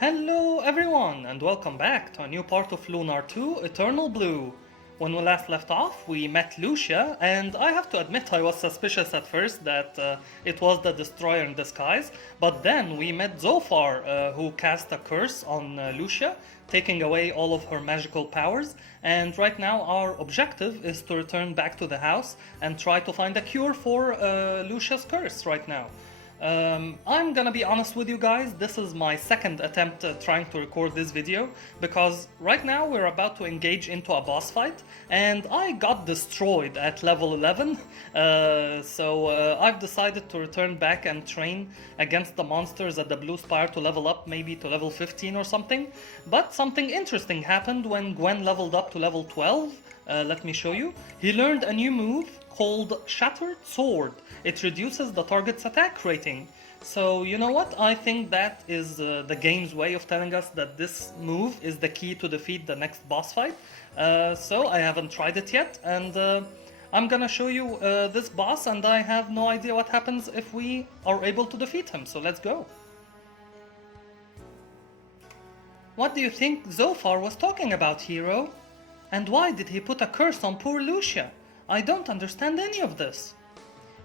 Hello everyone and welcome back to a new part of Lunar 2 Eternal Blue. When we last left off, we met Lucia, and I have to admit I was suspicious at first that it was the Destroyer in disguise, but then we met Zophar, who cast a curse on Lucia, taking away all of her magical powers, and right now our objective is to return back to the house and try to find a cure for Lucia's curse right now. I'm gonna be honest with you guys, this is my second attempt at trying to record this video, because right now we're about to engage into a boss fight, and I got destroyed at level 11, so I've decided to return back and train against the monsters at the Blue Spire to level up maybe to level 15 or something, but something interesting happened when Gwen leveled up to level 12, let me show you. He learned a new move called Shattered Sword. It reduces the target's attack rating. So you know what? I think that is the game's way of telling us that this move is the key to defeat the next boss fight. So I haven't tried it yet, and I'm gonna show you this boss, and I have no idea what happens if we are able to defeat him. So let's go. What do you think Zophar was talking about, Hiro? And why did he put a curse on poor Lucia? I don't understand any of this.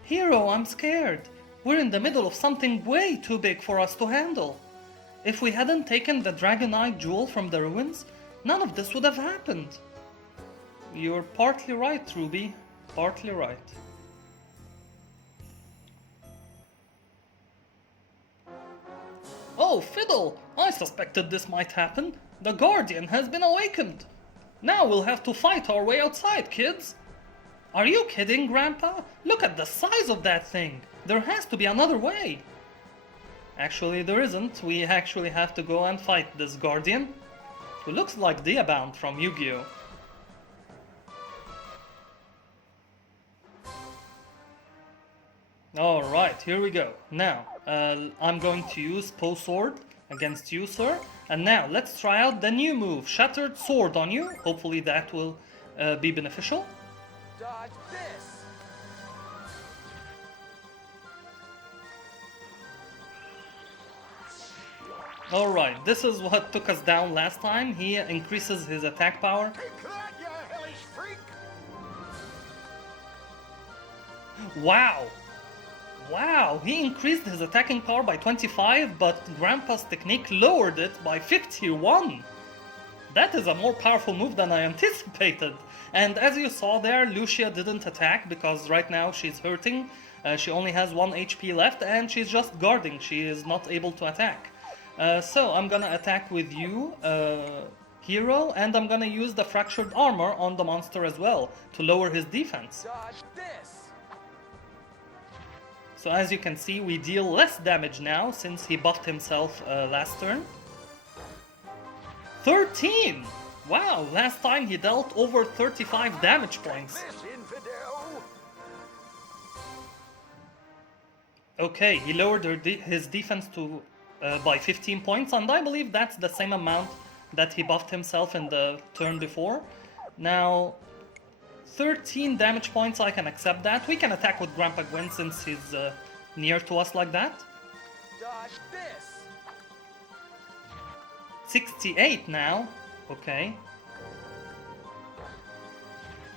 Hiro, I'm scared. We're in the middle of something way too big for us to handle. If we hadn't taken the Dragonite Jewel from the ruins, none of this would have happened. You're partly right, Ruby. Partly right. Oh, Fiddle! I suspected this might happen. The Guardian has been awakened. Now we'll have to fight our way outside, kids. Are you kidding, Grandpa? Look at the size of that thing! There has to be another way! Actually, there isn't. We actually have to go and fight this Guardian, who looks like Diabound from Yu-Gi-Oh! Alright, here we go. Now, I'm going to use Poe Sword against you, sir. And now, let's try out the new move, Shattered Sword on you. Hopefully that will be beneficial. Dodge this! Alright, this is what took us down last time. He increases his attack power. Take that, you hellish freak! Wow! Wow, he increased his attacking power by 25, but Grandpa's technique lowered it by 51. That is a more powerful move than I anticipated. And as you saw there, Lucia didn't attack because right now she's hurting. She only has 1 HP left and she's just guarding. She is not able to attack. So I'm gonna attack with you, Hiro, and I'm gonna use the Fractured Armor on the monster as well to lower his defense. Dodge this! So as you can see, we deal less damage now since he buffed himself last turn. 13! Wow, last time he dealt over 35 damage points. This infidel! Okay, he lowered his defense to by 15 points, and I believe that's the same amount that he buffed himself in the turn before. Now, 13 damage points, I can accept that. We can attack with Grandpa Gwen since he's near to us like that. Dodge this! 68 now. Okay.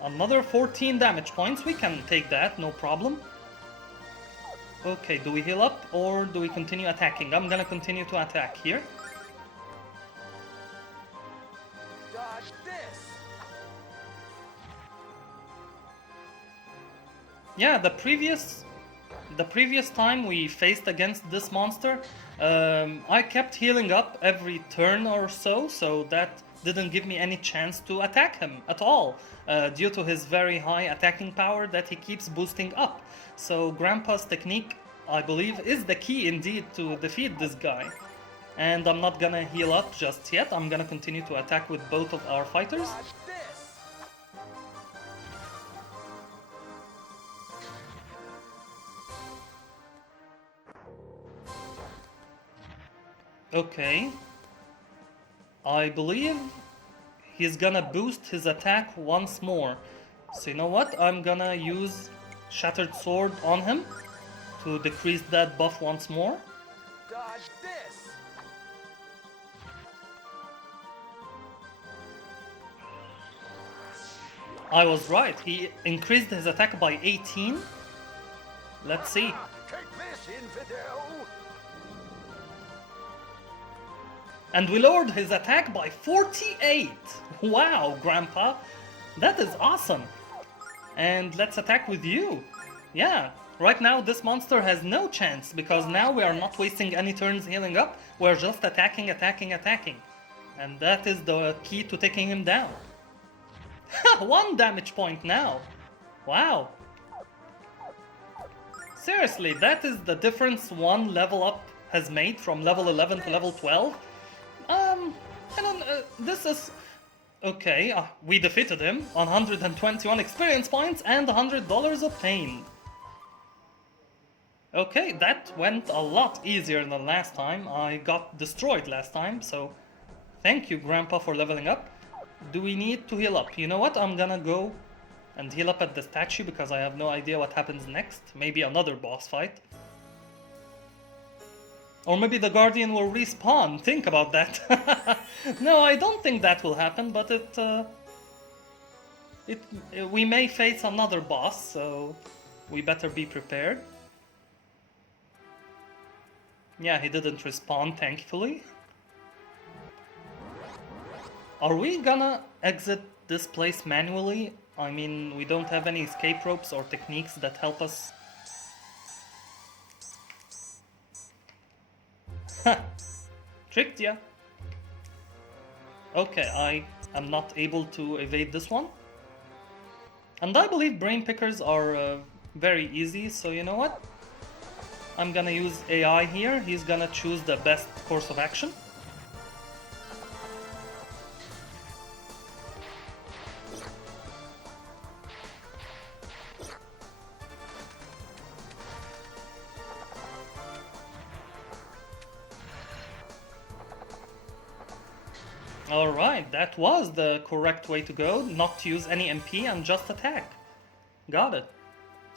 Another 14 damage points. We can take that, no problem. Okay, do we heal up or do we continue attacking? I'm gonna continue to attack here. Dodge this! Yeah, the previous time we faced against this monster, I kept healing up every turn or so that didn't give me any chance to attack him at all, due to his very high attacking power that he keeps boosting up. So Grandpa's technique, I believe, is the key indeed to defeat this guy. And I'm not gonna heal up just yet, I'm gonna continue to attack with both of our fighters. Dodge this! Okay. I believe he's gonna boost his attack once more. So you know what? I'm gonna use Shattered Sword on him to decrease that buff once more. Dodge this! I was right. He increased his attack by 18. Let's see. Take this, infidel! And we lowered his attack by 48. Wow, Grandpa. That is awesome. And let's attack with you. Yeah, right now this monster has no chance because now we are not wasting any turns healing up. We're just attacking, attacking, attacking. And that is the key to taking him down. 1 damage point now. Wow. Seriously, that is the difference one level up has made from level 11 to level 12. I don't, this is... Okay, we defeated him, 121 experience points and $100 obtained. Okay, that went a lot easier than last time. I got destroyed last time, so thank you, Grandpa, for leveling up. Do we need to heal up? You know what, I'm gonna go and heal up at the statue because I have no idea what happens next. Maybe another boss fight. Or maybe the Guardian will respawn. Think about that. No, I don't think that will happen, but we may face another boss, so we better be prepared. Yeah, he didn't respawn, thankfully. Are we gonna exit this place manually? I mean, we don't have any escape ropes or techniques that help us. Tricked ya. Okay, I am not able to evade this one. And I believe brain pickers are very easy, so you know what? I'm gonna use AI here. He's gonna choose the best course of action. Alright, that was the correct way to go. Not to use any MP and just attack. Got it.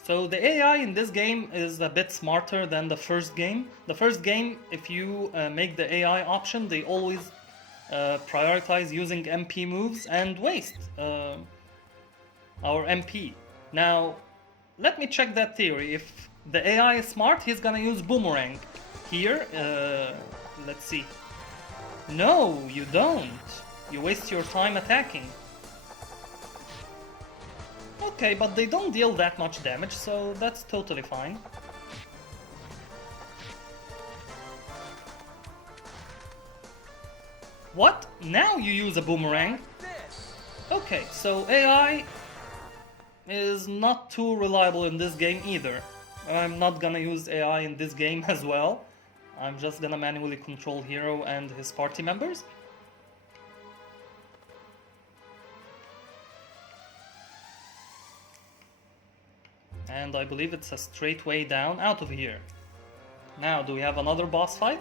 So the AI in this game is a bit smarter than the first game. The first game, if you make the AI option, they always prioritize using MP moves and waste our MP. Now, let me check that theory. If the AI is smart, he's gonna use Boomerang. Here, let's see. No, you don't. You waste your time attacking. Okay, but they don't deal that much damage, so that's totally fine. What? Now you use a boomerang? Okay, so AI is not too reliable in this game either. I'm not gonna use AI in this game as well. I'm just gonna manually control Hiro and his party members. And I believe it's a straight way down out of here. Now, do we have another boss fight?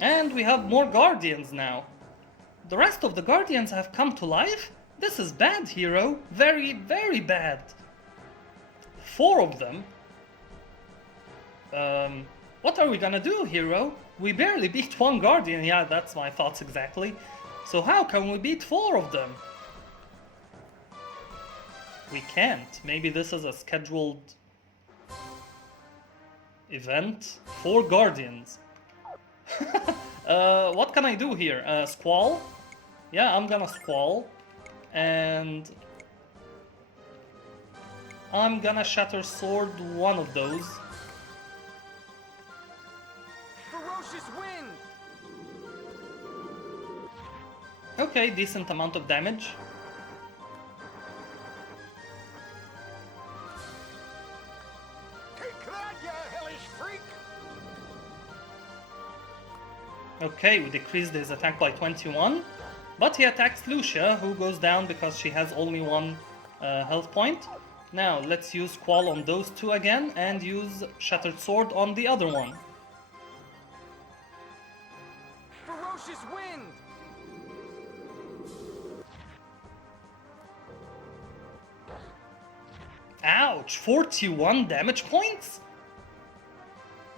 And we have more guardians now. The rest of the guardians have come to life? This is bad, Hiro. Very, very bad. 4 of them? What are we gonna do, Hiro? We barely beat 1 guardian. Yeah, that's my thoughts exactly. So how can we beat 4 of them? We can't. Maybe this is a scheduled event. 4 guardians. What can I do here? Squall? Yeah, I'm gonna squall. And I'm gonna shatter sword one of those. Ferocious wind! Okay, decent amount of damage. Take that, you hellish freak! Okay, we decreased his attack by 21. But he attacks Lucia, who goes down because she has only 1 health point. Now, let's use Squall on those 2 again, and use Shattered Sword on the other one. Ferocious wind! Ouch! 41 damage points?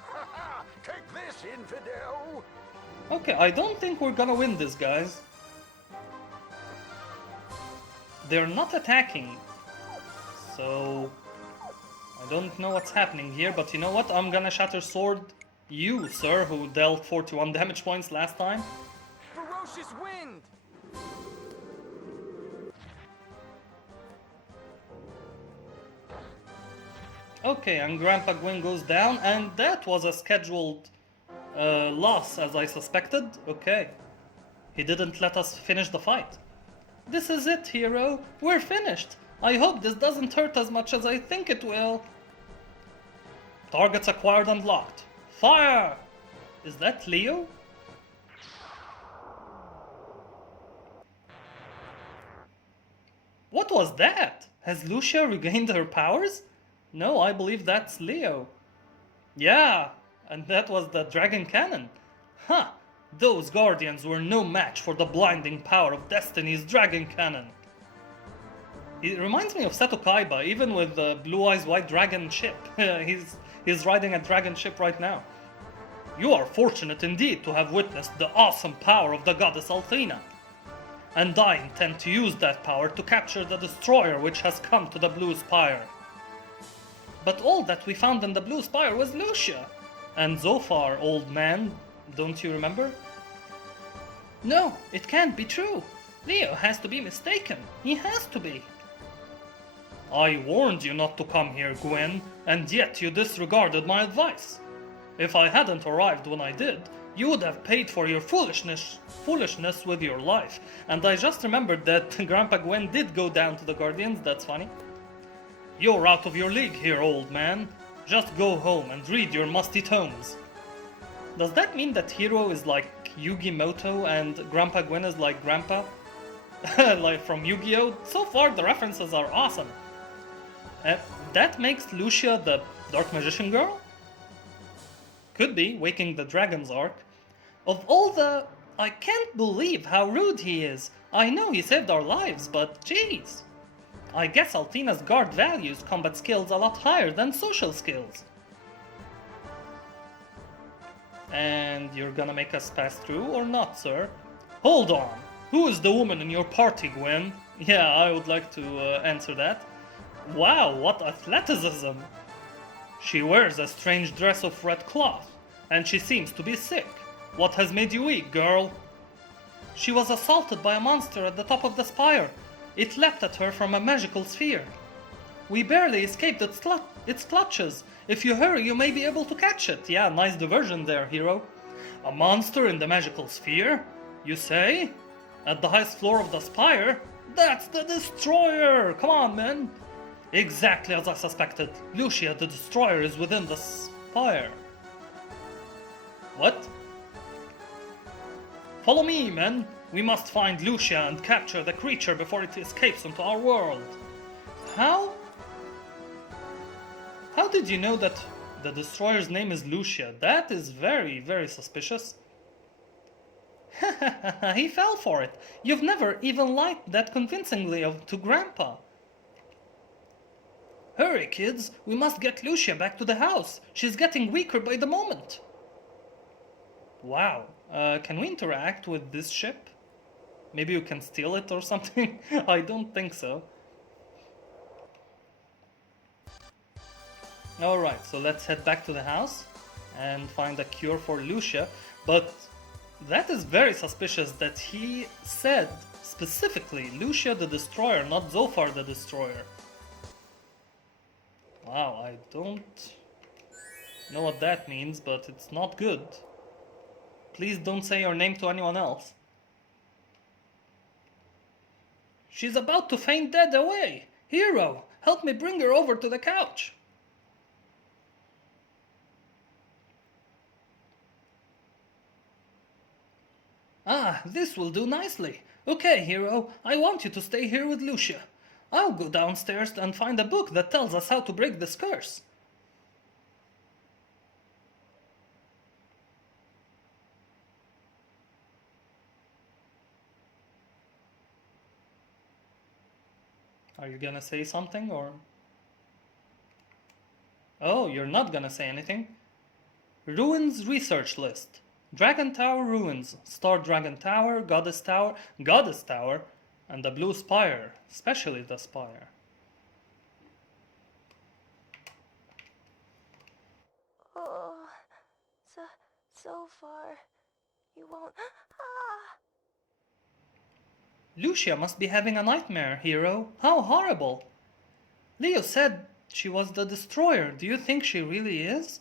Ha ha! Take this, infidel! Okay, I don't think we're gonna win this, guys. They're not attacking. So... I don't know what's happening here, but you know what? I'm gonna Shatter Sword you, sir, who dealt 41 damage points last time. Ferocious wind! Okay, and Grandpa Gwyn goes down, and that was a scheduled loss, as I suspected. Okay. He didn't let us finish the fight. This is it, hero. We're finished. I hope this doesn't hurt as much as I think it will. Targets acquired and locked. Fire! Is that Leo? What was that? Has Lucia regained her powers? No, I believe that's Leo. Yeah, and that was the dragon cannon. Huh, those guardians were no match for the blinding power of Destiny's dragon cannon. It reminds me of Seto Kaiba, even with the Blue Eyes White Dragon ship. he's riding a dragon ship right now. You are fortunate indeed to have witnessed the awesome power of the goddess Althena. And I intend to use that power to capture the destroyer which has come to the Blue Spire. But all that we found in the Blue Spire was Lucia. And Zophar, old man, don't you remember? No, it can't be true. Leo has to be mistaken. He has to be. I warned you not to come here, Gwen, and yet you disregarded my advice. If I hadn't arrived when I did, you would have paid for your foolishness with your life. And I just remembered that Grandpa Gwen did go down to the Guardians, that's funny. You're out of your league here, old man. Just go home and read your musty tomes. Does that mean that Hiro is like Yugi Moto and Grandpa Gwen is like Grandpa? Like from Yu-Gi-Oh! So far the references are awesome. That makes Lucia the Dark Magician girl? Could be, Waking the Dragon's arc. Of all the... I can't believe how rude he is. I know he saved our lives, but jeez. I guess Althena's guard values combat skills a lot higher than social skills. And you're gonna make us pass through or not, sir? Hold on. Who is the woman in your party, Gwen? Yeah, I would like to answer that. Wow, what athleticism! She wears a strange dress of red cloth, and she seems to be sick. What has made you weak, girl? She was assaulted by a monster at the top of the spire. It leapt at her from a magical sphere. We barely escaped its clutches. If you hurry, you may be able to catch it. Yeah, nice diversion there, hero. A monster in the magical sphere? You say? At the highest floor of the spire? That's the destroyer! Come on, man! Exactly as I suspected. Lucia, the destroyer, is within the spire. What? Follow me, men. We must find Lucia and capture the creature before it escapes into our world. How? How did you know that the destroyer's name is Lucia? That is very, very suspicious. He fell for it. You've never even lied that convincingly to Grandpa. Hurry, kids. We must get Lucia back to the house. She's getting weaker by the moment. Wow. Can we interact with this ship? Maybe you can steal it or something? I don't think so. Alright, so let's head back to the house and find a cure for Lucia. But that is very suspicious that he said specifically Lucia the Destroyer, not Zophar the Destroyer. Wow, I don't know what that means, but it's not good. Please don't say your name to anyone else. She's about to faint dead away. Hero, help me bring her over to the couch. Ah, this will do nicely. Okay, Hero, I want you to stay here with Lucia. I'll go downstairs and find a book that tells us how to break this curse. Are you gonna say something or... Oh, you're not gonna say anything. Ruins research list. Dragon Tower ruins, Star Dragon Tower, Goddess Tower, and the Blue Spire, especially the Spire. Oh, so far. You won't. Ah! Lucia must be having a nightmare, Hiro. How horrible! Leo said she was the destroyer. Do you think she really is?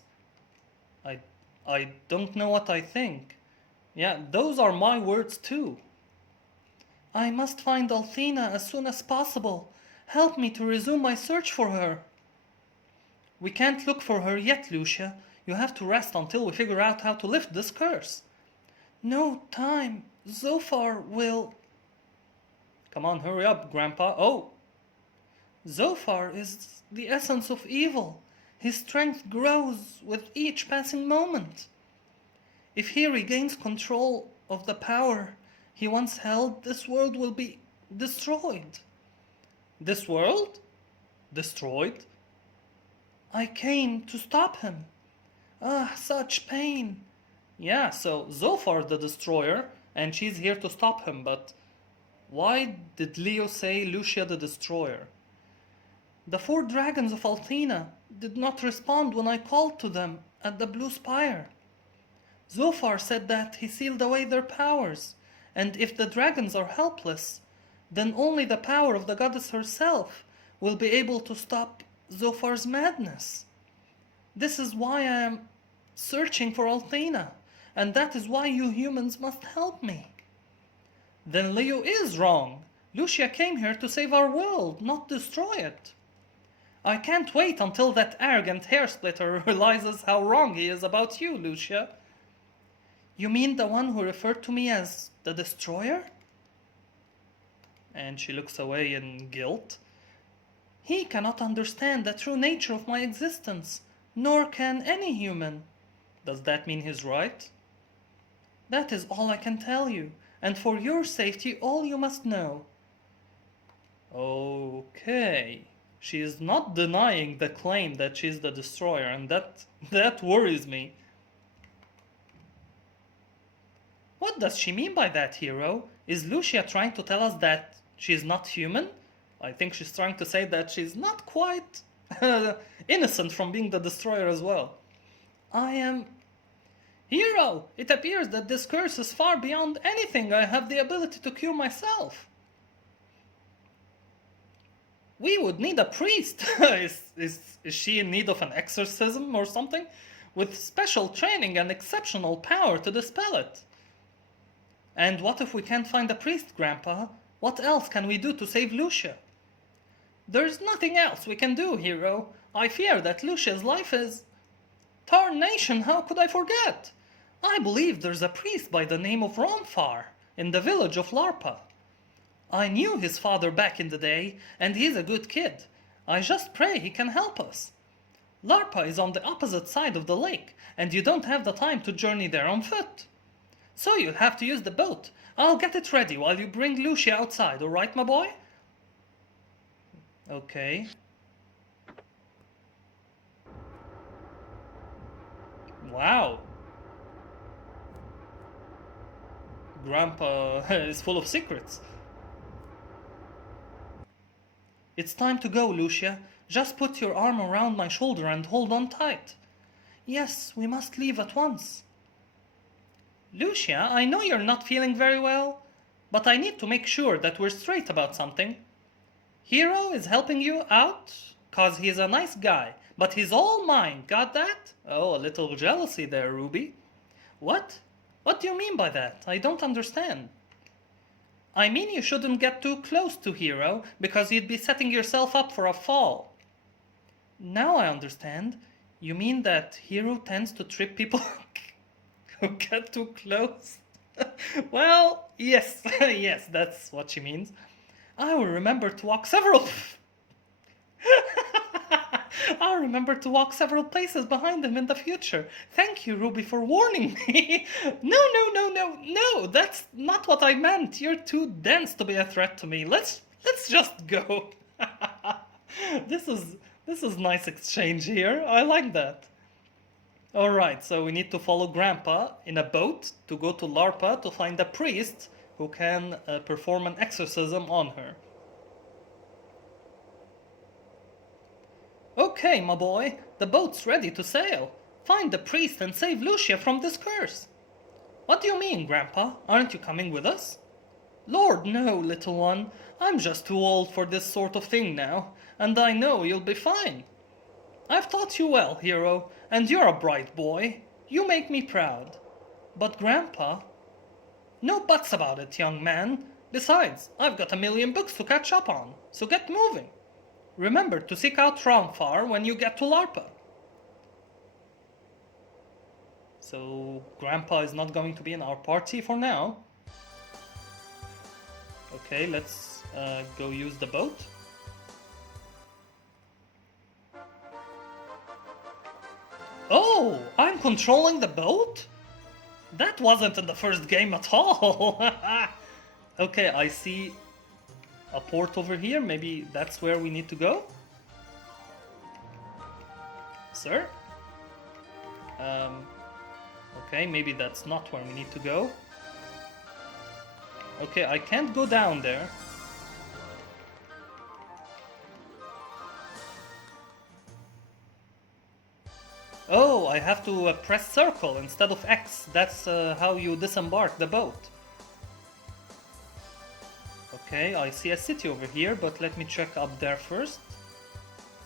I, I don't know what I think. Yeah, those are my words too. I must find Althena as soon as possible. Help me to resume my search for her. We can't look for her yet, Lucia. You have to rest until we figure out how to lift this curse. No time. Zophar will... Come on, hurry up, Grandpa. Oh! Zophar is the essence of evil. His strength grows with each passing moment. If he regains control of the power he once held, this world will be destroyed. This world? Destroyed? I came to stop him. Ah, such pain. Yeah, so Zophar the Destroyer, and she's here to stop him, but why did Leo say Lucia the Destroyer? The 4 dragons of Althena did not respond when I called to them at the Blue Spire. Zophar said that he sealed away their powers, and if the dragons are helpless, then only the power of the goddess herself will be able to stop Zophar's madness. This is why I am searching for Althena, and that is why you humans must help me. Then Leo is wrong. Lucia came here to save our world, not destroy it. I can't wait until that arrogant hair splitter realizes how wrong he is about you, Lucia. You mean the one who referred to me as the Destroyer? And she looks away in guilt. He cannot understand the true nature of my existence, nor can any human. Does that mean he's right? That is all I can tell you, and for your safety all you must know. Okay. She is not denying the claim that she's the Destroyer, and that worries me. What does she mean by that, Hiro? Is Lucia trying to tell us that she's not human? I think she's trying to say that she's not quite innocent from being the Destroyer as well. I am... Hiro, it appears that this curse is far beyond anything I have the ability to cure myself. We would need a priest. is she in need of an exorcism or something? With special training and exceptional power to dispel it. And what if we can't find a priest, Grandpa? What else can we do to save Lucia? There's nothing else we can do, Hiro. I fear that Lucia's life is... Tarnation, how could I forget? I believe there's a priest by the name of Ronfar in the village of Larpa. I knew his father back in the day, and he's a good kid. I just pray he can help us. Larpa is on the opposite side of the lake, and you don't have the time to journey there on foot. So you'll have to use the boat. I'll get it ready while you bring Lucia outside, alright, my boy? Okay. Wow. Grandpa is full of secrets. It's time to go, Lucia. Just put your arm around my shoulder and hold on tight. Yes, we must leave at once. Lucia, I know you're not feeling very well, but I need to make sure that we're straight about something. Hiro is helping you out, 'cause he's a nice guy, but he's all mine, got that? Oh, a little jealousy there, Ruby. What? What do you mean by that? I don't understand. I mean you shouldn't get too close to Hiro, because you'd be setting yourself up for a fall. Now I understand. You mean that Hiro tends to trip people who get too close? Well, yes, yes, that's what she means. I will remember to walk several... I'll remember to walk several places behind him in the future. Thank you, Ruby, for warning me. No, that's not what I meant. You're too dense to be a threat to me. Let's just go. This is nice exchange here. I like that. Alright, so we need to follow Grandpa in a boat to go to Larpa to find a priest who can perform an exorcism on her. Okay, my boy, the boat's ready to sail. Find the priest and save Lucia from this curse. What do you mean, Grandpa? Aren't you coming with us? Lord, no, little one. I'm just too old for this sort of thing now, and I know you'll be fine. I've taught you well, Hiro, and you're a bright boy. You make me proud. But Grandpa... No buts about it, young man. Besides, I've got a million books to catch up on, so get moving. Remember to seek out Ronfar when you get to Larpa. So, Grandpa is not going to be in our party for now. Okay, let's go use the boat. Oh, I'm controlling the boat? That wasn't in the first game at all. Okay, I see a port over here. Maybe that's where we need to go. Sir? Okay, maybe that's not where we need to go. Okay, I can't go down there. Oh, I have to press circle instead of X. That's how you disembark the boat. Okay, I see a city over here, but let me check up there first.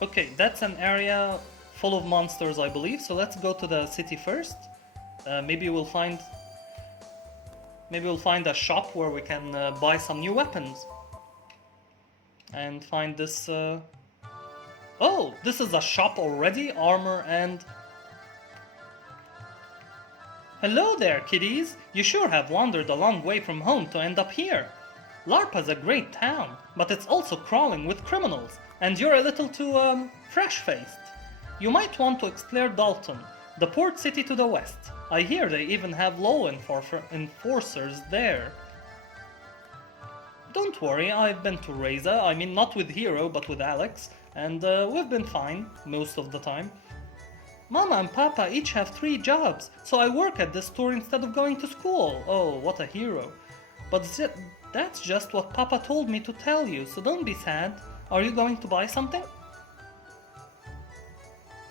Okay, that's an area full of monsters, I believe. So let's go to the city first. Maybe we'll find a shop where we can buy some new weapons. And find this... Oh, this is a shop already? Armor and... Hello there, kiddies! You sure have wandered a long way from home to end up here. Larpa's a great town, but it's also crawling with criminals, and you're a little too, fresh-faced. You might want to explore Dalton, the port city to the west. I hear they even have law enforcers there. Don't worry, I've been to Reza, I mean not with Hiro, but with Alex, and we've been fine, most of the time. Mama and Papa each have 3 jobs, so I work at this store instead of going to school. Oh, what a hero. But that's just what Papa told me to tell you, so don't be sad. Are you going to buy something?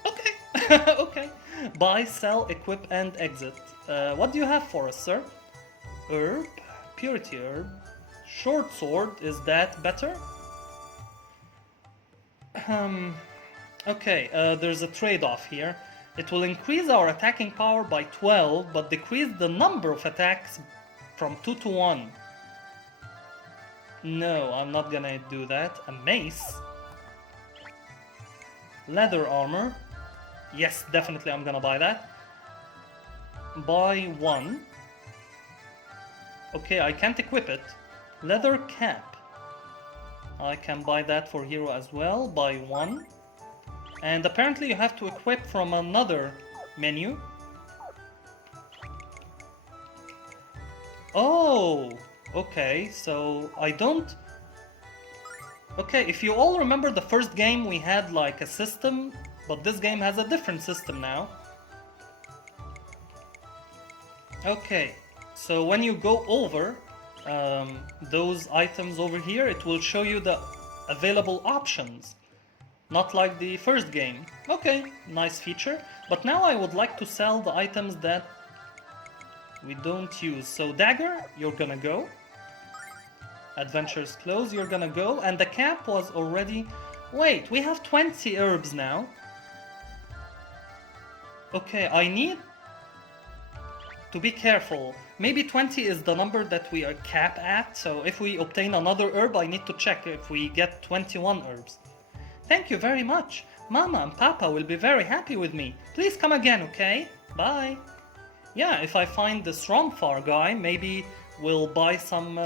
Okay, okay. Buy, sell, equip, and exit. What do you have for us, sir? Herb, purity herb, short sword, is that better? Okay, there's a trade-off here. It will increase our attacking power by 12, but decrease the number of attacks from 2 to 1. No, I'm not gonna do that. A mace. Leather armor. Yes, definitely I'm gonna buy that. Buy 1. Okay, I can't equip it. Leather cap. I can buy that for Hiro as well. Buy 1. And apparently you have to equip from another menu. Oh, okay, so I don't... Okay, if you all remember the first game we had like a system, but this game has a different system now. Okay, so when you go over those items over here, it will show you the available options. Not like the first game. Okay, nice feature. But now I would like to sell the items that we don't use. So dagger, you're gonna go. Adventure's clothes, you're gonna go. And the cap was already... Wait, we have 20 herbs now. Okay, I need to be careful. Maybe 20 is the number that we are capped at. So if we obtain another herb, I need to check if we get 21 herbs. Thank you very much. Mama and Papa will be very happy with me. Please come again, okay? Bye. Yeah, if I find this Ronfar guy, maybe we'll buy some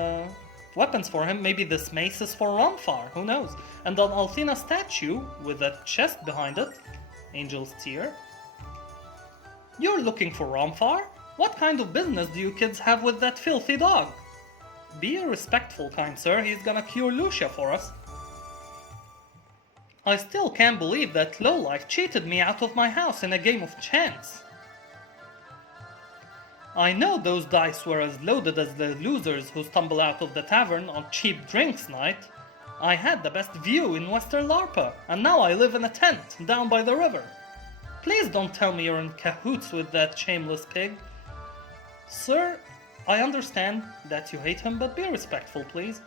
weapons for him. Maybe this mace is for Ronfar, who knows? And an Althena statue with a chest behind it. Angel's Tear. You're looking for Ronfar? What kind of business do you kids have with that filthy dog? Be respectful, kind sir. He's gonna cure Lucia for us. I still can't believe that lowlife cheated me out of my house in a game of chance. I know those dice were as loaded as the losers who stumble out of the tavern on cheap drinks night. I had the best view in Western Larpa, and now I live in a tent down by the river. Please don't tell me you're in cahoots with that shameless pig. Sir, I understand that you hate him, but be respectful, please.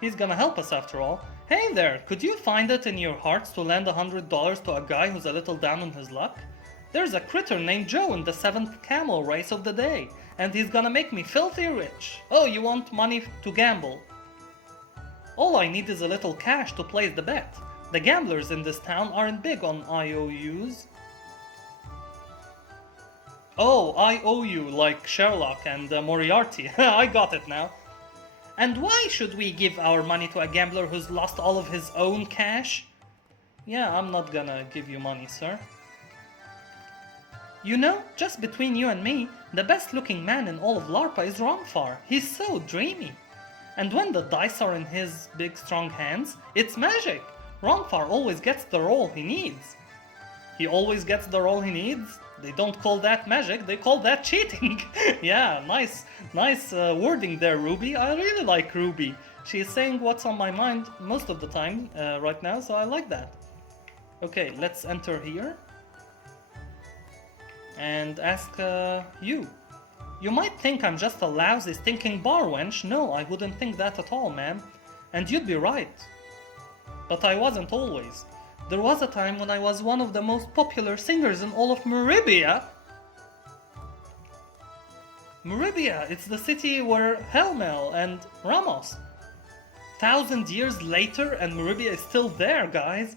He's gonna help us after all. Hey there, could you find it in your hearts to lend $100 to a guy who's a little down on his luck? There's a critter named Joe in the 7th camel race of the day, and he's gonna make me filthy rich. Oh, you want money to gamble? All I need is a little cash to place the bet. The gamblers in this town aren't big on IOUs. Oh, IOU, like Sherlock and Moriarty. I got it now. And why should we give our money to a gambler who's lost all of his own cash? Yeah, I'm not gonna give you money, sir. You know, just between you and me, the best looking man in all of Larpa is Ronfar. He's so dreamy. And when the dice are in his big strong hands, it's magic. Ronfar always gets the roll he needs. He always gets the roll he needs? They don't call that magic, they call that cheating. Yeah, nice wording there, Ruby. I really like Ruby. She's saying what's on my mind most of the time right now, so I like that. Okay, let's enter here. And ask you. You might think I'm just a lousy stinking bar wench. No, I wouldn't think that at all, ma'am. And you'd be right. But I wasn't always. There was a time when I was one of the most popular singers in all of Meribia. Meribia, it's the city where Helmel and Ramos. 1,000 years later and Meribia is still there, guys.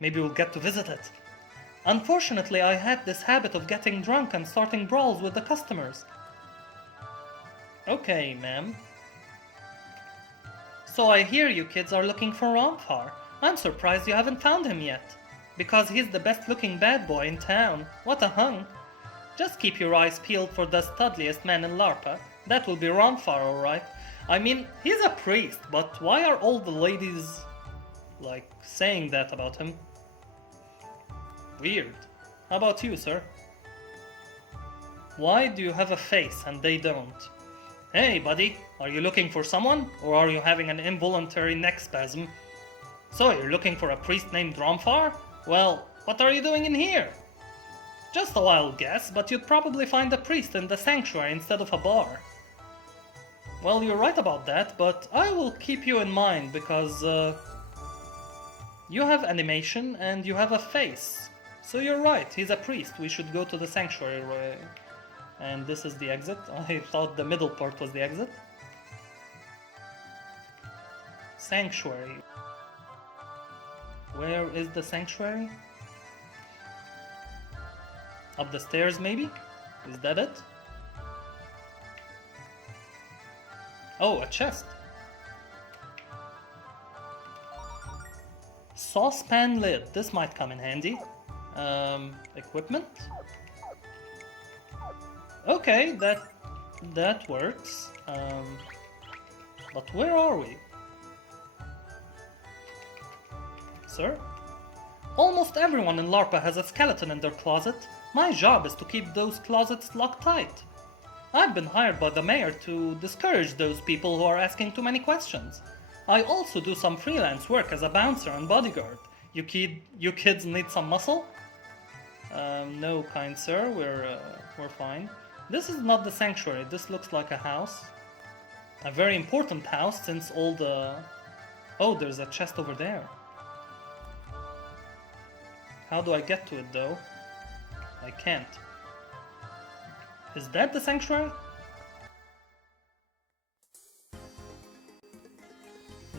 Maybe we'll get to visit it. Unfortunately, I had this habit of getting drunk and starting brawls with the customers. Okay, ma'am. So I hear you kids are looking for Ronfar. I'm surprised you haven't found him yet. Because he's the best looking bad boy in town. What a hunk. Just keep your eyes peeled for the studliest man in Larpa. That will be Ronfar, alright. I mean, he's a priest, but why are all the ladies, like, saying that about him? Weird. How about you, sir? Why do you have a face and they don't? Hey, buddy, are you looking for someone? Or are you having an involuntary neck spasm? So, you're looking for a priest named Ronfar? Well, what are you doing in here? Just a wild guess, but you'd probably find a priest in the sanctuary instead of a bar. Well, you're right about that, but I will keep you in mind because you have animation and you have a face. So you're right, he's a priest. We should go to the sanctuary. And this is the exit. I thought the middle part was the exit. Sanctuary. Where is the sanctuary? Up the stairs, maybe? Is that it? Oh, a chest. Saucepan lid. This might come in handy. Equipment? Okay, that works. But where are we? Sir? Almost everyone in Larpa has a skeleton in their closet. My job is to keep those closets locked tight. I've been hired by the mayor to discourage those people who are asking too many questions. I also do some freelance work as a bouncer and bodyguard. You kids need some muscle? No, kind sir, we're fine. This is not the sanctuary, this looks like a house. A very important house since all the... Oh, there's a chest over there. How do I get to it though? I can't. Is that the sanctuary?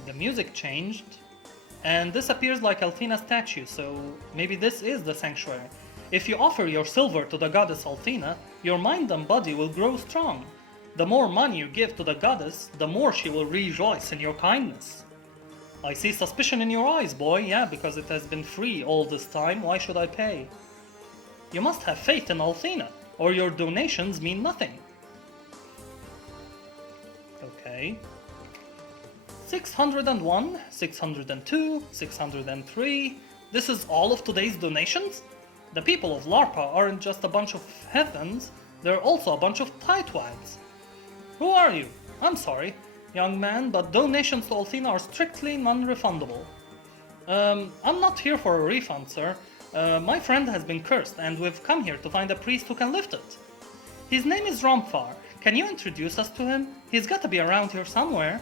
The music changed, and this appears like Althena's statue, so maybe this is the sanctuary. If you offer your silver to the goddess Althena, your mind and body will grow strong. The more money you give to the goddess, the more she will rejoice in your kindness. I see suspicion in your eyes, boy. Yeah, because it has been free all this time. Why should I pay? You must have faith in Althena, or your donations mean nothing. Okay. 601, 602, 603. This is all of today's donations? The people of Larpa aren't just a bunch of heathens. There are also a bunch of tightwads. Who are you? I'm sorry, young man, but donations to Althena are strictly non-refundable. I'm not here for a refund, sir. My friend has been cursed, and we've come here to find a priest who can lift it. His name is Ronfar. Can you introduce us to him? He's gotta be around here somewhere.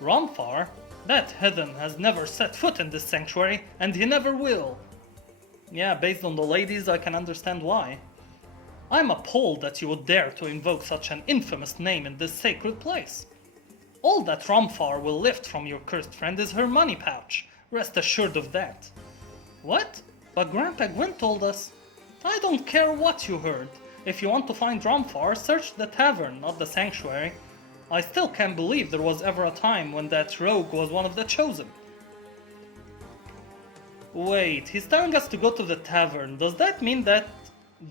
Ronfar? That heathen has never set foot in this sanctuary, and he never will. Yeah, based on the ladies, I can understand why. I'm appalled that you would dare to invoke such an infamous name in this sacred place. All that Ronfar will lift from your cursed friend is her money pouch. Rest assured of that. What? But Grandpa Gwyn told us. I don't care what you heard. If you want to find Ronfar, search the tavern, not the sanctuary. I still can't believe there was ever a time when that rogue was one of the chosen. Wait, he's telling us to go to the tavern. Does that mean that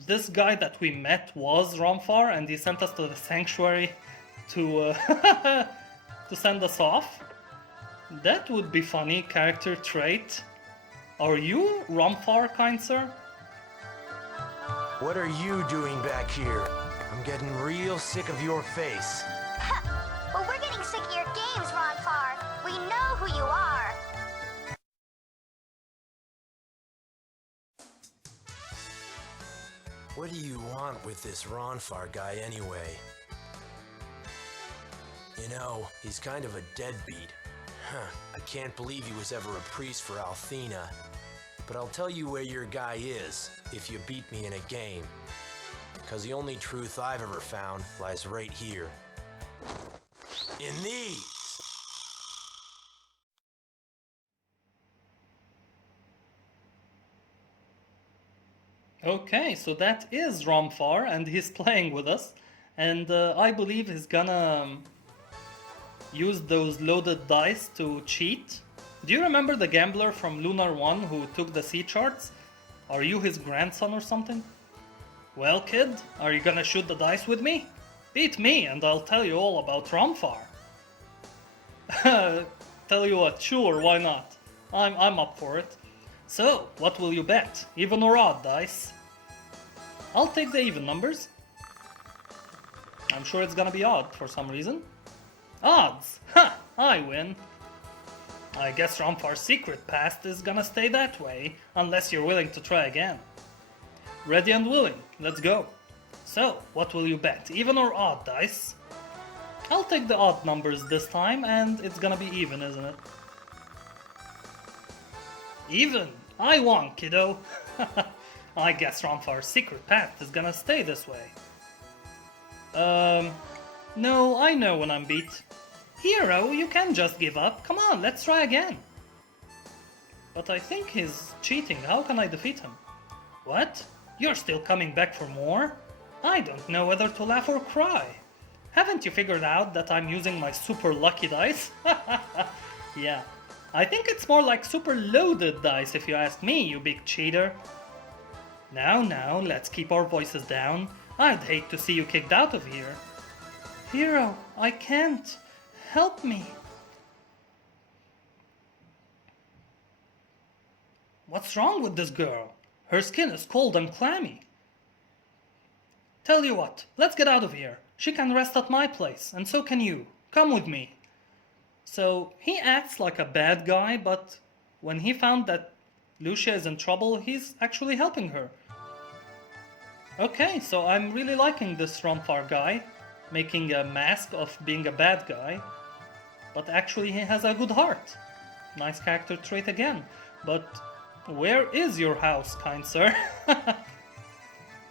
this guy that we met was Ronfar and he sent us to the sanctuary to to send us off? That would be funny character trait. Are you Ronfar, kind sir? What are you doing back here? I'm getting real sick of your face. Well, we're getting sick of your games, Ronfar. We know who you are. What do you want with this Ronfar guy anyway? You know, he's kind of a deadbeat. I can't believe he was ever a priest for Althena. But I'll tell you where your guy is if you beat me in a game. Because the only truth I've ever found lies right here. In these! Okay, so that is Ronfar, and he's playing with us. And I believe he's gonna use those loaded dice to cheat. Do you remember the gambler from Lunar 1 who took the sea charts? Are you his grandson or something? Well, kid, are you gonna shoot the dice with me? Beat me and I'll tell you all about Ronfar. Tell you what, sure, why not? I'm up for it. So, what will you bet? Even or odd dice? I'll take the even numbers. I'm sure it's gonna be odd for some reason. Odds! Ha! I win. I guess Ronfar's secret past is gonna stay that way, unless you're willing to try again. Ready and willing, let's go. So, what will you bet, even or odd dice? I'll take the odd numbers this time, and it's gonna be even, isn't it? Even! I won, kiddo! I guess Ronfar's secret path is gonna stay this way. No, I know when I'm beat. Hiro, you can't just give up. Come on, let's try again. But I think he's cheating. How can I defeat him? What? You're still coming back for more? I don't know whether to laugh or cry. Haven't you figured out that I'm using my super lucky dice? Yeah. I think it's more like super loaded dice if you ask me, you big cheater. Now, let's keep our voices down. I'd hate to see you kicked out of here. Hiro, I can't. Help me. What's wrong with this girl? Her skin is cold and clammy. Tell you what, let's get out of here. She can rest at my place, and so can you. Come with me. So, he acts like a bad guy, but when he found that Lucia is in trouble, he's actually helping her. Okay, so I'm really liking this Ronfar guy, making a mask of being a bad guy. But actually he has a good heart. Nice character trait again. But where is your house, kind sir?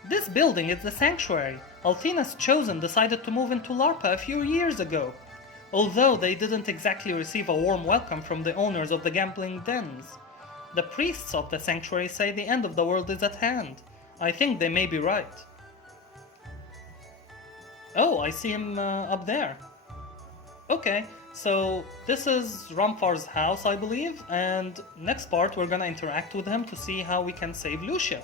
This building is the sanctuary. Althena's chosen decided to move into Larpa a few years ago. Although they didn't exactly receive a warm welcome from the owners of the gambling dens. The priests of the sanctuary say the end of the world is at hand. I think they may be right. Oh, I see him up there. Okay. So this is Ronfar's house, I believe, and next part we're gonna interact with him to see how we can save Lucia.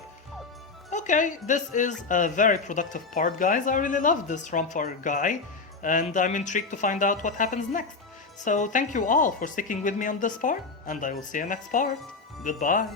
Okay, this is a very productive part, guys. I really love this Ronfar guy, and I'm intrigued to find out what happens next. So thank you all for sticking with me on this part, and I will see you next part. Goodbye.